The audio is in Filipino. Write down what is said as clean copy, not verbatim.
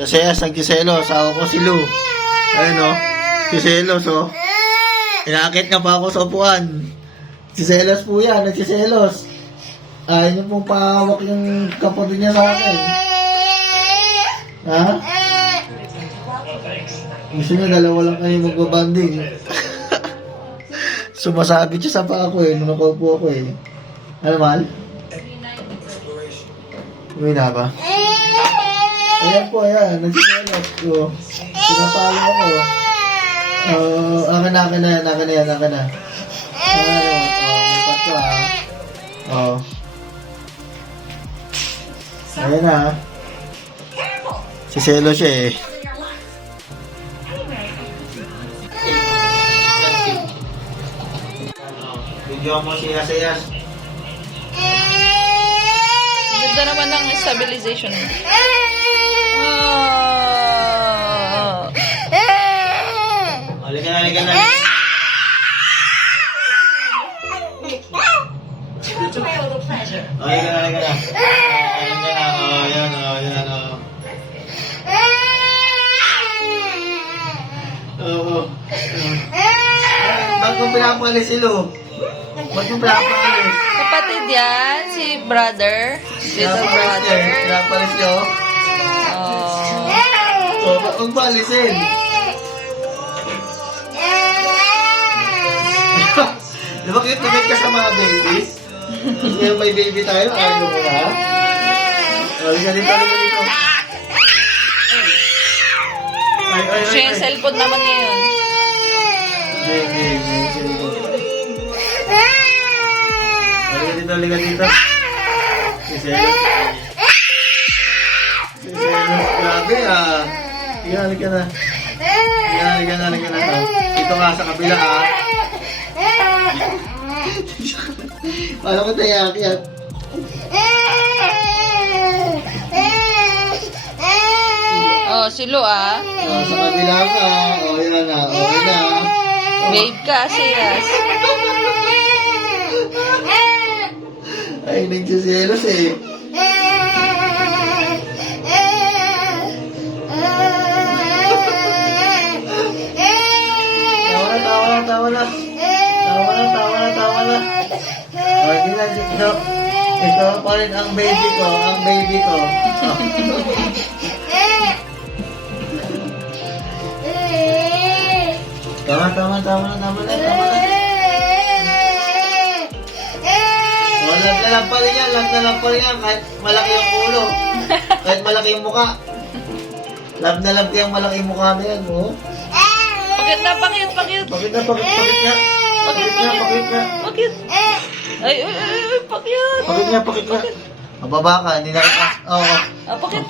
Kasi nagsiselos, ako ko si Lou. Ayun o, siselos o. Inaakit nga pa ako sa upuan. Siselos po yan, nagsiselos. Ayaw niyo pong pahawak yung kapatid niya sa akin. Ha? Gusto niya dalawa lang kayo magbabanding. Sumasabit siya sa paa ko nung nakaupo ako Ano, mahal? Uwi na ba? Ayan po, ayan. Nagsiselos ko. Pinapalo ako. Akin na. May pato Ayan na. Siselo siya Video mo siya sayas. Ganda naman ng stabilization. Halika na. Halika na. Ba't mo pinapalis si Lou? Ba't mo pinapalis? Kapatid yan, si brother. Little brother. Pinapalis niyo? Ba't mong palisin? Di ba cute ka sa mga babies? Ngayon may baby tayo, ayaw mo na? Halika dito. Siya yung cellphone naman ngayon. Halika dito. Siselos. Grabe Halika na. Dito ka sa kabila Paano ko tayo akyat? Si Lou sa kabila ka. Yan na. Okay na. Babe ka, serious. Ay, nagsiselos Tawa na. Ito pa rin ang baby ko. Tama na. Lap na lang pa rin yan. Kahit malaki yung ulo. Kahit malaki yung mukha. Lap na lap yung malaki yung mukha na yan, Pakit na. Pakit nga. Pakit. Ay, pakit. Pakit nga. Mababa ka, hindi na kita. Oo. Pakit.